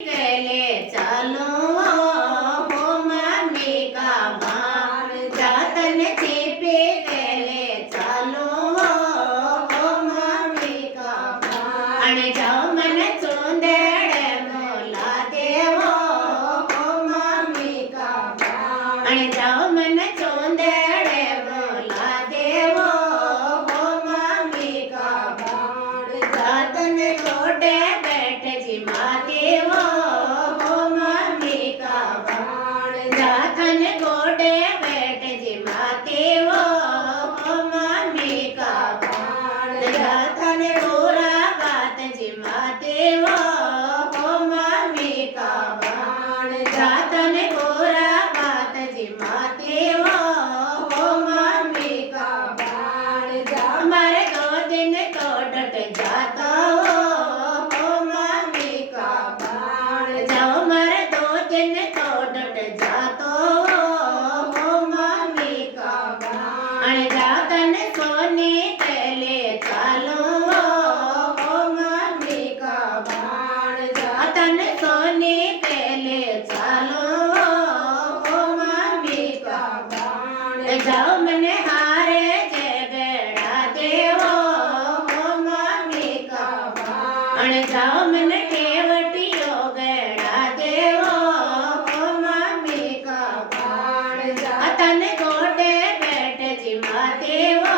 गले चलो हो मम्मी का बाण जातन छिपे गले चलो हो मम्मी का बाण जाओ मन चुंदड़ मोला देवो हो मम्मी का बाण जाओ मन चुंदड़ मोला देवो हो मम्मी का बाण जातन गोटे बैठ जी मातेवो जातन गोडे बैठ जी मातेवो हो मम्मी का बाण जातन गोरा बात जी मातेवो हो मम्मी का बाण जातन गोरा बात जी मातेवो हो मम्मी का बाण जा मर 2 दिन तो डट जाता हो मम्मी का बाण जाओ मर 2 दिन तो डट जातो हो मम्मी का बाण जातन सोनी पहले चालो हो मम्मी का बाण जातन सोनी पहले चालो हो मम्मी का बाण जाओ मन हारे जगड़ा देवो हो मम्मी का बाण जाओ मन केवटियो गड़ा देवो हो मम्मी का बाण जातन गोडे बैठ जी मातेवो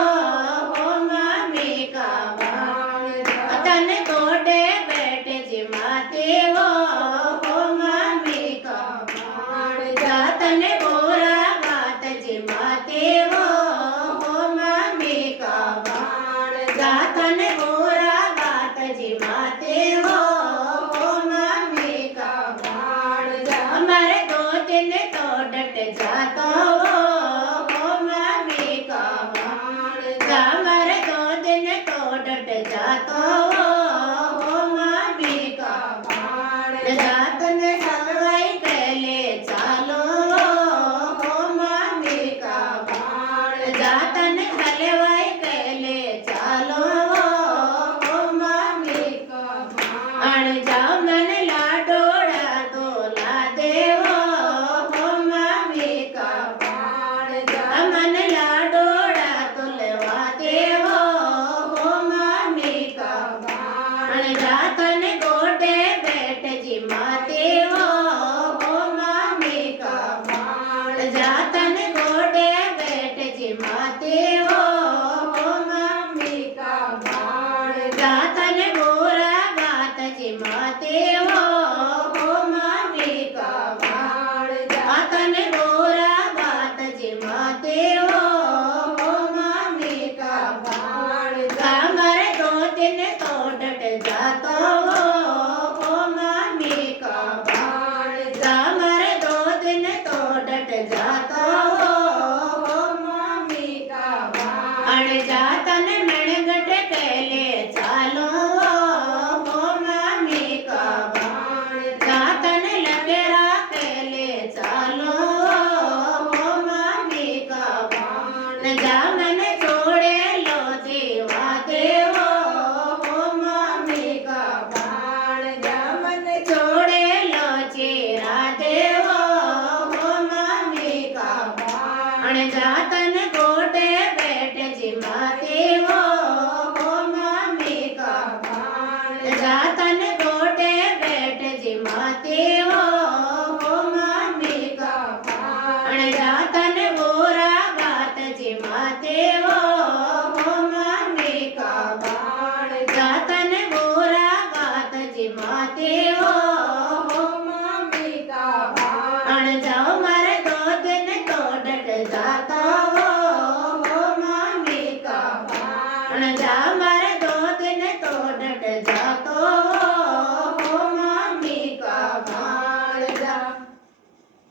हो मम्मी का बाण जातन गोडे बैठ जी मातेवो हो मम्मी का बाण जातन गोरा बात जी मातेवो हो मम्मी का बाण जातन गोरा बात जी मातेवो हो मम्मी का बाण मर 2 दिन तो डट जातो हो मम्मी का बाण मर 2 दिन तो डट जातो हो मम्मी का बाण जातन हलवाई गले चालो हो मम्मी का बाण जातन हलवाई गले चालो हो मम्मी का बाण जाओ मन लाडोड़ा तोला देवो हो मम्मी का बाण जा मन लाडोड़ा तुलवा देवो हो मम्मी का बाण जातन गोडे बैठ जी मातेवो हो मम्मी का बाण जातन गोडे बैठ जी मातेवो हो मम्मी का बाण जातन गोरा बात जी मातेवो हो मम्मी का बाण जातन गोरा बात जी मातेवो हो मम्मी का बाण मर 2 दिन तो डट जातो हो मम्मी का बाण मर 2 दिन तो डट जातो हो मम्मी का बाण जातन मणगट कैले चालो हो मम्मी का बाण जातन लकेरा कैले चालो हो मम्मी का बाण जा मन छोड़े लो जीवा देवो हो मम्मी का बाण जा मन छोड़े लो चेरा देवो हो मम्मी का बाण जातन गोडे बैठ जी मातेवो हो मम्मी का बाण जातन गोडे बैठ जी मातेवो हो मम्मी का बाण जातन गोरा बात जी मातेवो हो मम्मी का बाण जातन गोरा बात जी मातेवो हो मम्मी का बाण जाओ मर 2 दिन तो डट जाता हो मम्मी का बाण जा मर